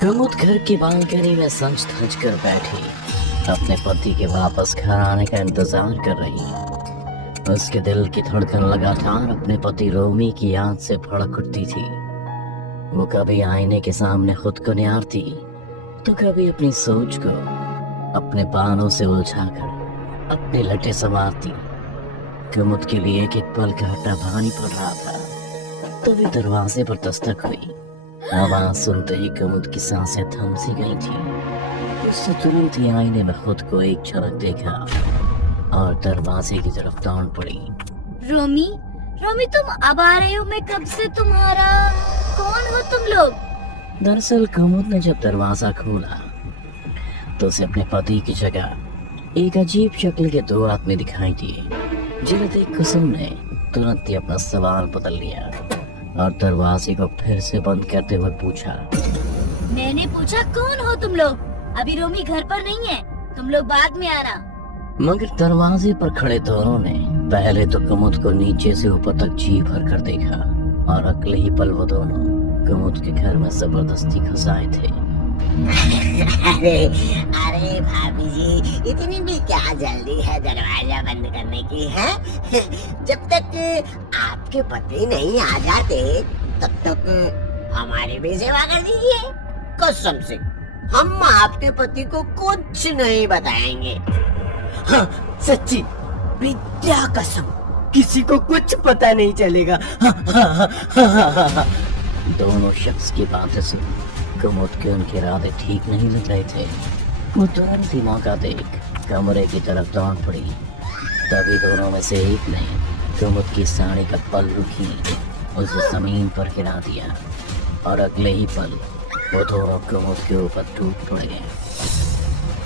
कुमुद घर की बालकनी में सज धज कर बैठी अपने पति के वापस घर आने का इंतजार कर रही। उसके दिल की धड़कन लगातार अपने पति रोमी की याद से भड़क उठती थी। वो कभी आईने के सामने खुद को निहारती तो कभी अपनी सोच को अपने बालों से उलझाकर अपने लटे संवारती। कुमुद के लिए एक एक पल का हट्टा भारी पड़ रहा था। तभी दरवाजे पर दस्तक हुई। आवाज सुनते ही कुमुद की सांसें थम सी गई थी। उसने तुरंत ही आईने में खुद को एक झलक देखा और दरवाजे की तरफ दौड़ पड़ी। रोमी, रोमी तुम अब आ रहे हो? मैं कब से तुम्हारा। कौन हो तुम लोग? दरअसल कुमुद ने जब दरवाजा खोला तो उसे अपने पति की जगह एक अजीब शक्ल के दो आदमी दिखाई दिए, जिन्हें देख कुसुम ने तुरंत ही अपना सवाल बदल लिया और दरवाजे को फिर से बंद करते हुए पूछा। मैंने पूछा कौन हो तुम लोग? अभी रोमी घर पर नहीं है, तुम लोग बाद में आना। मगर दरवाजे पर खड़े दोनों ने पहले तो कुमुद को नीचे से ऊपर तक जी भर कर देखा और अगले ही पल वो दोनों कुमुद के घर में जबरदस्ती घुस आए थे। अरे भाभी जी, इतनी भी क्या जल्दी है दरवाजा बंद करने की है? जब तक आपके पति नहीं आ जाते तब तक हमारी भी सेवा कर दीजिए। कसम से हम आपके पति को कुछ नहीं बताएंगे। हाँ, सच्ची विद्या कसम, किसी को कुछ पता नहीं चलेगा। दोनों शख्स की बातें सुन कुमुद के उनके इरादे ठीक नहीं लग रहे थे। वो तुरंत ही मौका देख कमरे की तरफ दौड़ पड़ी। तभी दोनों में से एक ने कुमुद की साड़ी का पल्लू खींच उसे जमीन पर गिरा दिया और अगले ही पल वो दोनों कुमुद के ऊपर टूट पड़े।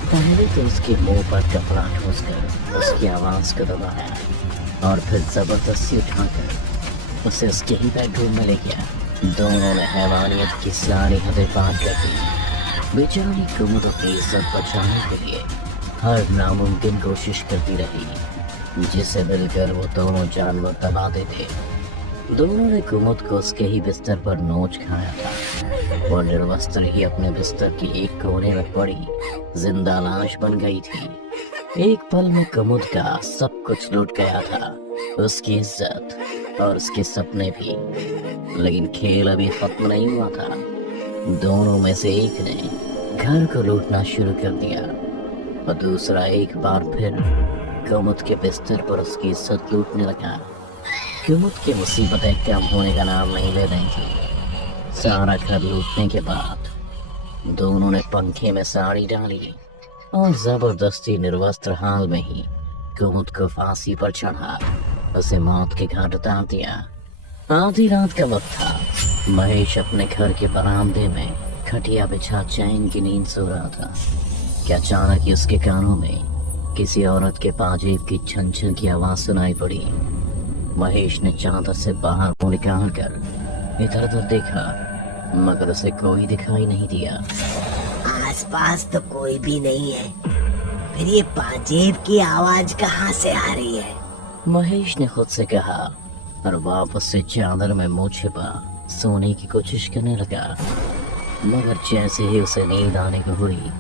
पहले तो उसके मुंह पर कपड़ा ठूंसकर उसकी आवाज को दबाया और फिर जबरदस्ती उठाकर उसे उसके ही बेडरूम में ले गया। दोनों ने हैवानियत की सारी हदें पार कर दी। बेचारी कुमुद अपनी इज्जत बचाने के लिए हर नामुमकिन कोशिश करती रही, जिसे मिलकर वो दोनों जानवर दबा देते। दोनों ने कुमुद को उसके ही बिस्तर पर नोच खाया था। वो निर्वस्त्र ही अपने बिस्तर के एक कोने में पड़ी जिंदा लाश बन गई थी। एक पल में कुमुद का सब कुछ लूट गया था, उसकी इज्जत और उसके सपने भी। लेकिन खेल अभी खत्म नहीं हुआ था। दोनों में से एक ने घर को लूटना शुरू कर दिया और दूसरा एक बार फिर कुमुद के बिस्तर पर उसकी इज्जत लूटने लगा। कुमुद की मुसीबतें कम होने का नाम नहीं ले रही थी। सारा घर लूटने के बाद दोनों ने पंखे में साड़ी डाली और जबरदस्ती निर्वस्त्र हाल में ही कुमुद को फांसी पर चढ़ा उसे मौत के घाट उतार दिया। आधी रात का वक्त था। महेश अपने घर के बरामदे में खटिया बिछा चैन की नींद सो रहा था कि अचानक ही उसके कानों में किसी औरत के पाजेब की छन छन की आवाज सुनाई पड़ी। महेश ने चादर से बाहर मुंह निकाल कर इधर उधर देखा, मगर उसे कोई दिखाई नहीं दिया। आसपास तो कोई भी नहीं है, फिर ये पाजेब की आवाज कहाँ से आ रही है? महेश ने खुद से कहा और वापस से चादर में मुंह छिपा सोने की कोशिश करने लगा। मगर जैसे ही उसे नींद आने को हुई,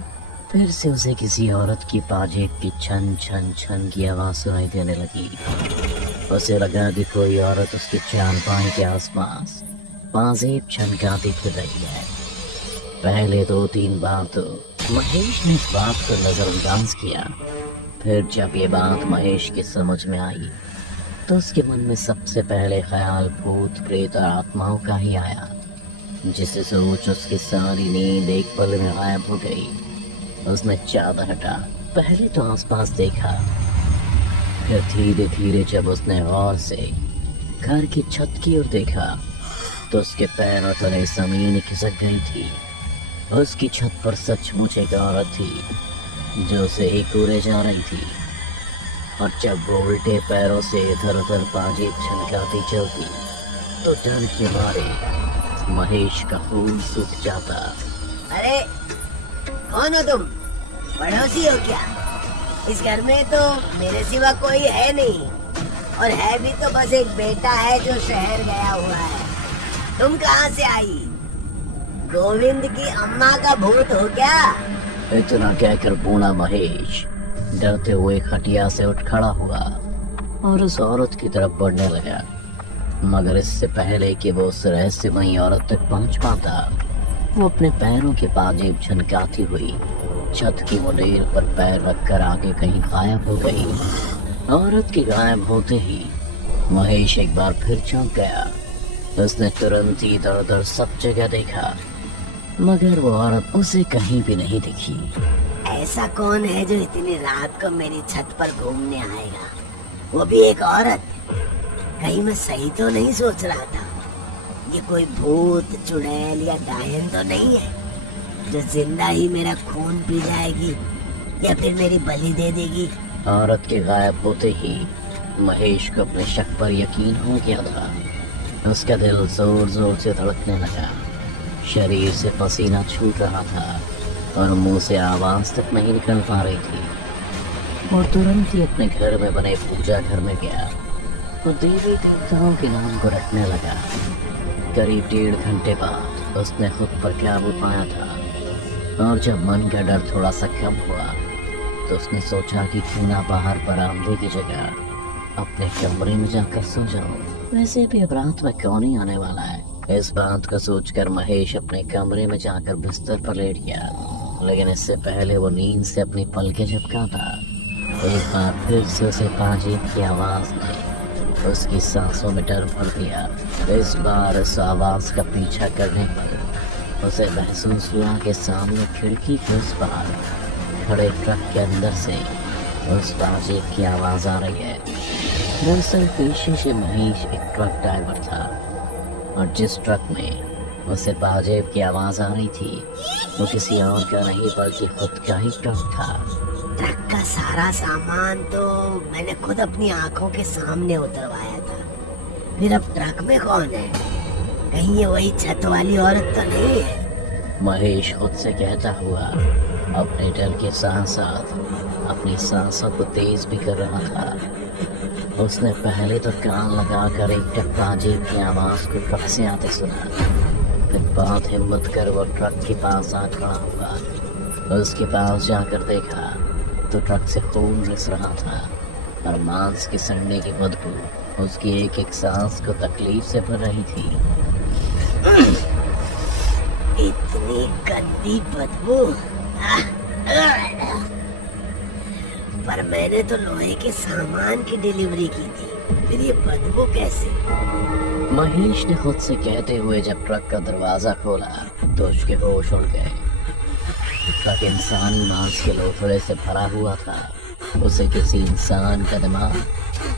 फिर से उसे किसी औरत की पाजेब की छन छन छन की आवाज सुनाई देने लगी। उसे लगा कि कोई औरत उसके चारपाई के आसपास पाजेब छनकाती फिर रही है। पहले 2-3 बार तो महेश ने इस बात को नजरअंदाज किया। फिर जब ये बात महेश की समझ में आई तो उसके मन में सबसे पहले ख्याल भूत प्रेत और आत्माओं का ही आया, जिसे सोच उसकी सारी नींद एक पल में गायब हो गई। उसने चादर हटा, पहले तो आसपास देखा, फिर धीरे धीरे जब उसने गौर से घर की छत की ओर देखा तो उसके पैरों तले जमीन खिसक गई थी। उसकी छत पर सचमुच एक औरत थी जो उसे एक उड़े जा रही थी, और जब वो उल्टे पैरों से इधर उधर पाजेब छनकाती चलती तो डर के मारे महेश का खून सूख जाता। अरे कौन हो तुम? पड़ोसी हो क्या? इस घर में तो मेरे सिवा कोई है नहीं, और है भी तो बस एक बेटा है जो शहर गया हुआ है। तुम कहाँ से आई? गोविंद की अम्मा का भूत हो क्या? इतना कहकर बूढ़ा महेश डरते हुए खटिया से उठ खड़ा हुआ और उस औरत की तरफ बढ़ने लगा। मगर इससे पहले कि वो उस रहस्यमयी औरत तक पहुंच पाता, वो अपने पैरों के पाजेब झनकाती हुई छत की मुंडेर पर पैर रखकर आगे कहीं गायब हो गई। औरत के गायब होते ही महेश एक बार फिर चौंक गया। उसने तुरंत ही इधर उधर सब जगह देखा, मगर वो औरत उसे कहीं भी नहीं दिखी। ऐसा कौन है जो इतनी रात को मेरी छत पर घूमने आएगा, वो भी एक औरत? कहीं मैं सही तो नहीं सोच रहा था? ये कोई भूत चुड़ैल या डायन तो नहीं है जो जिंदा ही मेरा खून पी जाएगी या फिर मेरी बलि दे देगी? औरत के गायब होते ही महेश को अपने शक पर यकीन हो गया था। उसका दिल जोर जोर से धड़कने लगा, शरीर से पसीना छूट रहा था और मुंह से आवाज तक नहीं निकल पा रही थी। वो तुरंत ही अपने घर में बने पूजा घर में गया तो देवी देवताओं के नाम को रटने लगा। करीब 1.5 घंटे बाद उसने खुद पर काबू पाया था और जब मन का डर थोड़ा सा कम हुआ तो उसने सोचा कि क्यों ना बाहर बरामदे की जगह अपने कमरे में जाकर सो जाऊं। वैसे भी अब रात में कौन ही आने वाला है। इस बात को सोचकर महेश अपने कमरे में जाकर बिस्तर पर लेट गया, लेकिन इससे पहले वो नींद से अपनी पलकें झपकाता, एक बार फिर से उसे पाजेब की आवाज ने उसकी सांसों में डर भर दिया। इस बार उस आवाज का पीछा करने पर उसे महसूस हुआ कि सामने खिड़की के उस पार खड़े ट्रक के अंदर से उस पाजेब की आवाज आ रही है। दरअसल पेशे से महेश एक ट्रक ड्राइवर था और जिस ट्रक में उसे पाजेब की आवाज आ रही थी वो किसी और का नहीं बल्कि खुद का ही ट्रक था। ट्रक का सारा सामान तो मैंने खुद अपनी आंखों के सामने उतरवाया था, फिर अब ट्रक में कौन है? कहीं ये वही छत वाली औरत तो नहीं है? महेश खुद से कहता हुआ अपने डर के साथ साथ अपनी सांसों को तेज भी कर रहा था। उसने पहले तो कान लगाकर एक टक पाजेब की आवाज को ट्रक से आते सुना, फिर बहुत हिम्मत कर वो ट्रक के पास आ खड़ा हुआ। उसके पास जाकर देखा तो ट्रक से खून रिस रहा था और मांस के सड़ने की बदबू उसकी एक एक सांस को तकलीफ से भर रही थी। इतनी गंदी बदबू! पर मैंने तो लोहे के सामान की डिलीवरी की थी, फिर ये बदबू कैसे? महेश ने खुद से कहते हुए जब ट्रक का दरवाजा खोला तो उसके होश उड़ गए। ट्रक इंसानी मांस के लोथड़े से भरा हुआ था। उसे किसी इंसान का दिमाग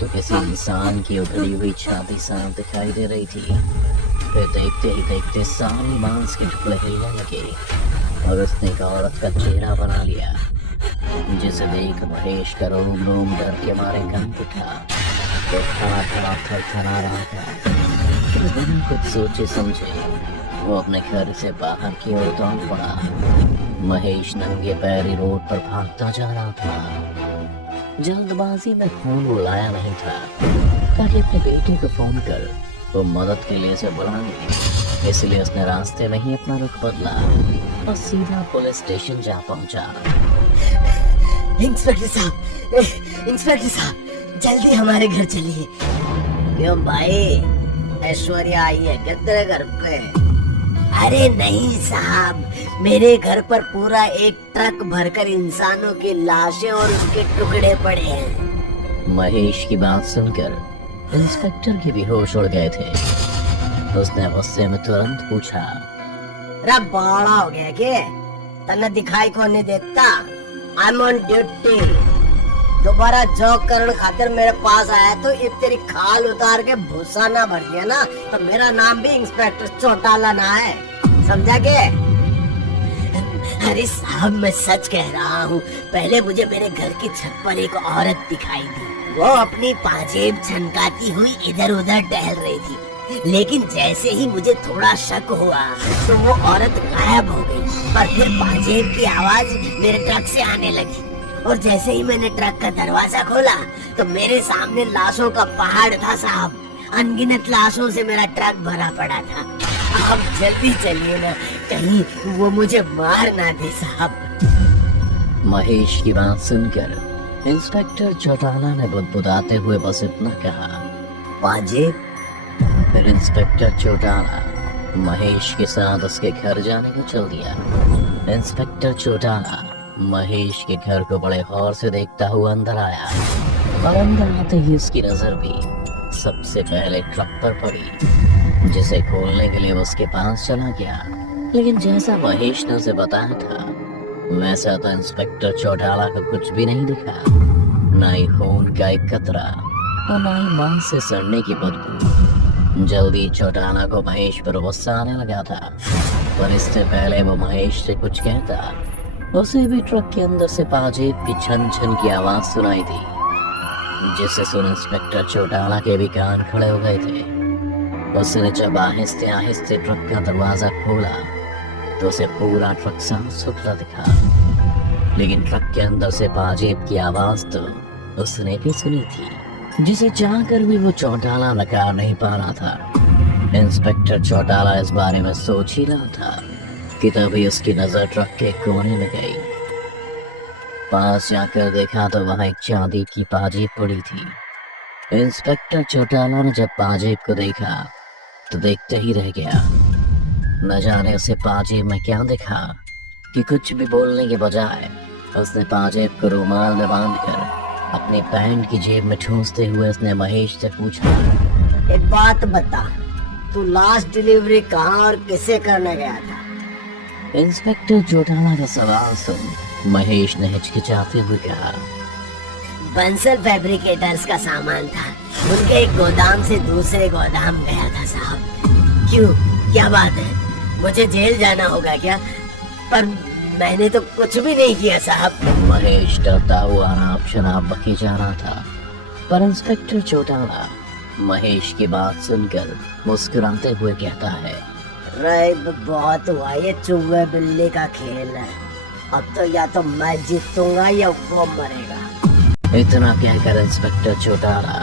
तो किसी इंसान की उभरी हुई छाती साफ दिखाई दे रही थी। फिर देखते ही देखते सारे मांस के टुकड़े हिलने लगे और उसने एक औरत का चेहरा बना लिया, जिसे देख महेश का रोम रोम डर के मारे कंप उठा। तो खड़ा खड़ा थरथरा रहा था। फिर बिना कुछ सोचे समझे वो अपने घर से बाहर की ओर दौड़ पड़ा। महेश नंगे पैरी रोड पर भागता जा रहा था। जल्दबाजी में फोन बुलाया नहीं था ताकि अपने बेटे को फोन कर वो मदद के लिए उसे बुलाए, इसलिए उसने रास्ते में ही अपना रुख बदला और सीधा पुलिस स्टेशन जा पहुंचा। इंस्पेक्टर साहब, जल्दी हमारे घर चलिए। क्यों भाई, ऐश्वर्या आई है क्या तेरे घर पे? अरे नहीं साहब, मेरे घर पर पूरा एक ट्रक भरकर इंसानों की लाशें और उसके टुकड़े पड़े हैं। महेश की बात सुनकर इंस्पेक्टर के भी होश उड़ गए थे। उसने गुस्से में तुरंत पूछा, रा बड़ा हो गया क्या? तन्ने दिखाई कौन नहीं देता? I am on duty. दोबारा जॉब करने खातिर मेरे पास आया तो ये तेरी खाल उतार के भूसा ना भर दिया ना तो मेरा नाम भी इंस्पेक्टर चौटाला ना है, समझा के? अरे साहब, मैं सच कह रहा हूँ, पहले मुझे मेरे घर की छत पर एक औरत दिखाई दी। वो अपनी पाजेब छनकाती हुई इधर उधर टहल रही थी, लेकिन जैसे ही मुझे थोड़ा शक हुआ तो वो औरत गायब हो गई। पर फिर पाजेब की आवाज मेरे ट्रक से आने लगी और जैसे ही मैंने ट्रक का दरवाजा खोला तो मेरे सामने लाशों का पहाड़ था साहब। अनगिनत लाशों से मेरा ट्रक भरा पड़ा था। आप जल्दी चलिए ना, कहीं वो मुझे मार ना दे साहब। महेश की बात सुनकर इंस्पेक्टर चौटाला ने बुदबुदाते हुए बस इतना कहा, पाजेब। फिर इंस्पेक्टर चौटाला महेश के साथ उसके घर जाने को चल दिया। इंस्पेक्टर चौटाला महेश के घर को बड़े गौर से देखता हुआ अंदर आया और अंदर आते ही उसकी नजर भी सबसे पहले ट्रक पर पड़ी, जिसे खोलने के लिए वो उसके पास चला गया। लेकिन जैसा महेश ने उसे बताया था वैसा तो इंस्पेक्टर चौटाला को कुछ भी नहीं दिखा, न ही खून का एक कतरा और न ही मांस से सड़ने की बदबू। जल्दी चौटाला को महेश पर गुस्सा आने लगा था, पर इससे पहले वो महेश से कुछ कहता उसे भी ट्रक के अंदर से पाजेब की छन छन की आवाज सुनाई दी, जिससे सुन इंस्पेक्टर चौटाला के भी कान खड़े हो गए थे। उसने जब आहिस्ते आहिस्ते ट्रक का दरवाजा खोला तो उसे पूरा ट्रक साफ सुथरा दिखा, लेकिन ट्रक के अंदर से पाजेब की आवाज तो उसने भी सुनी थी, जिसे चाहकर भी वो चौटाला नकार नहीं पा रहा था। इंस्पेक्टर चौटाला इस बारे में सोच ही रहा था कि तभी उसकी नजर ट्रक के कोने में गई। पास जाकर देखा तो वहां एक चांदी की पाजेब पड़ी थी। इंस्पेक्टर चौटाला ने जब पाजेब को देखा तो देखते ही रह गया। न जाने उसे पाजेब में क्या दिखा कि कुछ भी बोलने के बजाय उसने पाजेब को रुमाल में बांधकर अपनी पैंट की जेब में ठूंसते हुए उसने महेश से पूछा, एक बात बता, तू लास्ट डिलीवरी कहाँ और किसे करने गया था? इंस्पेक्टर चौटाला का सवाल सुन महेश ने हिचकिचाते हुए कहा, बंसल फैब्रिकेटर्स का सामान था, उनके एक गोदाम से दूसरे गोदाम गया था साहब। क्यों, क्या बात है? मुझे जेल जाना होगा क्या? पर मैंने तो कुछ भी नहीं किया साहब। महेश डरता हुआ अनाप शनाप बकी जा रहा था, पर इंस्पेक्टर चौटाला महेश की बात सुनकर मुस्कुराते हुए कहता है, रेब बहुत हुआ, ये चूहे बिल्ली का खेल है। अब तो या तो मैं जीतूंगा या वो मरेगा। इतना कहकर इंस्पेक्टर चौटाला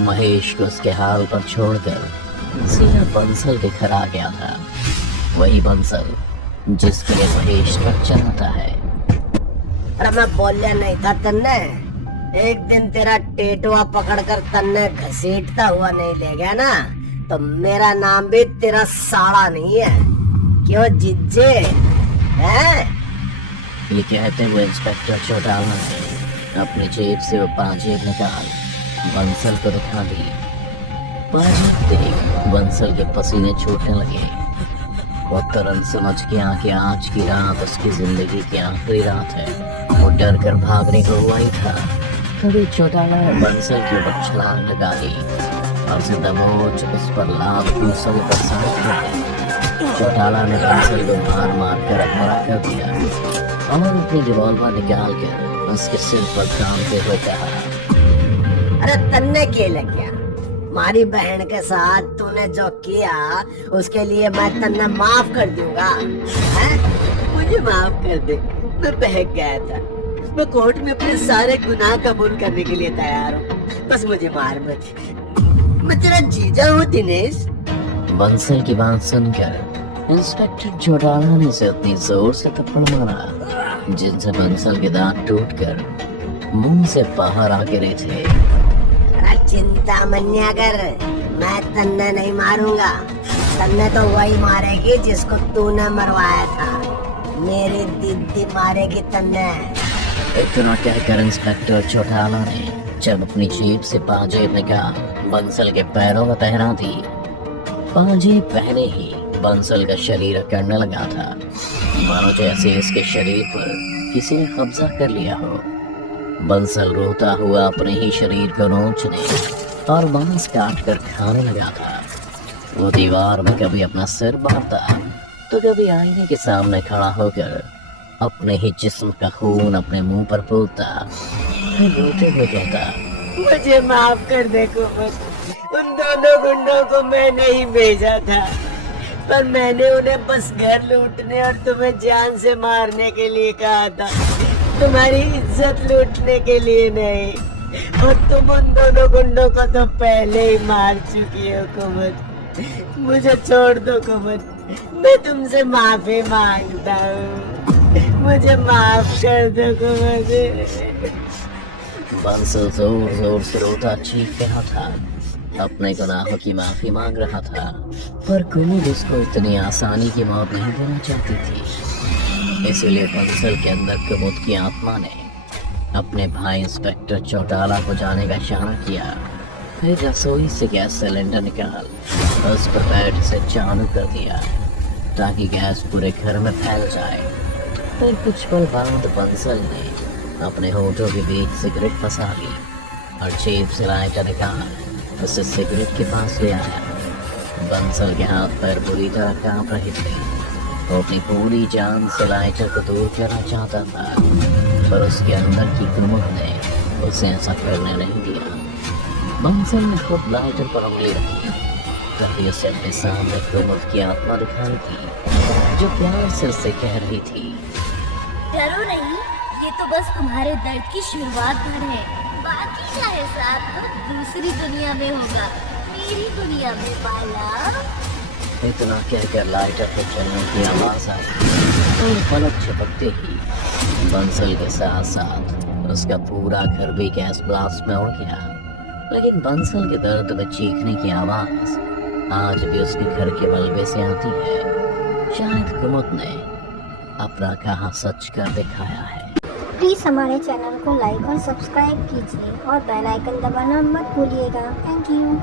महेश को उसके हाल पर छोड़कर सीधा बंसल के घर आ गया था। वही बंसल जिसके लिए महेश ट्रक चलाता है। अरे मैं बोलिया नहीं था तन्ने, एक दिन तेरा टेटुआ पकड़कर तन्ने घसीटता हुआ नहीं ले गया ना, तो मेरा नाम भी तेरा साड़ा नहीं है। क्यों जिज्जे हैं? ये कहते हुए इंस्पेक्टर चौटाला ने अपनी जेब से वो पाजेब निकाल बंसल को दिखा दी। पाजेब देख बंसल के पसीने छूटने लगे। वो तुरंत समझ गया कि आज की रात उसकी जिंदगी की आखिरी रात है। वो डर कर भागने को हुआ ही था, तभी चौटाला ने बंसल के ऊपर छलांग लगा दी और उसे दबोच उस पर लाल दूसरे बरसात कर दी। चौटाला ने बंसल को मार मार कर अपहरा कर दिया और अपनी रिवॉल्वर निकाल कर उसके सिर पर तानते हुए कहा, अरे तन्ने के लग गया? हमारी बहन के साथ तूने जो किया उसके लिए मैं तन्ने माफ कर दूंगा। मुझे माफ कर दे, मैं बहक गया था। मैं कोर्ट में अपने सारे गुनाह कबूल करने के लिए तैयार हूँ, बस मुझे मार मत। मैं तेरा जीजा हूँ दिनेश। बंसल की बात सुनकर इंस्पेक्टर चौटाला ने उसे इतनी जोर से थप्पड़ मारा जिनसे बंसल के दांत टूटकर मुंह से बाहर आ गिरे थे। चिंता मन्या कर, मैं तन्ने नहीं मारूंगा। तन्ने तो वही मारेगी जिसको तूने मरवाया था। मेरी दीदी मारेगी तन्ने। इतना कहकर इंस्पेक्टर चौटाला ने जब अपनी जेब से पाजेब निकाल बंसल के पैरों में पहना दी, पाजेब पहने ही बंसल का शरीर अकड़ने लगा था, मानो जैसे इसके शरीर पर किसी ने कब्जा कर लिया हो। बंसल रोता हुआ अपने ही शरीर को नोचने और मांस काट कर खाने लगा था। वो दीवार में कभी अपना सिर मारता तो कभी आईने के सामने खड़ा होकर अपने ही जिस्म का खून अपने मुंह पर पोंछता, रोते हुए कहता, मुझे माफ कर दे कुंवर। उन दोनों गुंडों को मैंने ही भेजा था, पर मैंने उन्हें बस घर लूटने और तुम्हें जान से मारने के लिए कहा था, तुम्हारी इज्जत लूटने के लिए नहीं। और तुम उन दोनों गुंडों को तो पहले ही मार चुकी हो कुंवर। मुझे छोड़ दो कुंवर, मैं तुमसे माफी मांगता हूँ, मुझे माफ कर दो कुमुद। बंसल जोर जोर से रोता चीख रहा था, अपने गुनाहों की माफी मांग रहा था, पर कुमुद उसको इतनी आसानी की मौत नहीं देना चाहती थी। इसीलिए बंसल के अंदर कुमुद की आत्मा ने अपने भाई इंस्पेक्टर चौटाला को जाने का इशारा किया। फिर रसोई से गैस सिलेंडर निकाल उस पर बैठ से चालू कर दिया ताकि गैस पूरे घर में फैल जाए। फिर कुछ पल बाद बंसल ने अपने होठों के बीच सिगरेट फंसा ली और जेब से लाइटर निकाल उसे सिगरेट के पास ले आया। बंसल के हाथ पैर बुरी तरह कांप रहे थे। वो अपनी पूरी जान से लाइटर को दूर करना चाहता था, पर उसके अंदर की कुमुद ने उसे ऐसा करने नहीं दिया। बंसल ने खुद लाइटर पर उंगली रखी, तभी उसे अपने सामने कुमुद की आत्मा दिखाई थी जो प्यार से उससे कह रही थी, डरो नहीं, ये तो बस तुम्हारे दर्द की शुरुआत भर है। बाकी का हिसाब तो दूसरी दुनिया में होगा, मेरी दुनिया में बाला। इतना कहकर लाइटर के चलने की आवाज आई और पलक झपकते ही बंसल के साथ साथ उसका पूरा घर भी गैस ब्लास्ट में उड़ गया। लेकिन बंसल के दर्द में चीखने की आवाज आज भी उसके घर के मलबे से आती है। शायद कुमुद ने अपना कहा सच कर दिखाया है। प्लीज़ हमारे चैनल को लाइक और सब्सक्राइब कीजिए और बेल आइकन दबाना मत भूलिएगा। Thank you.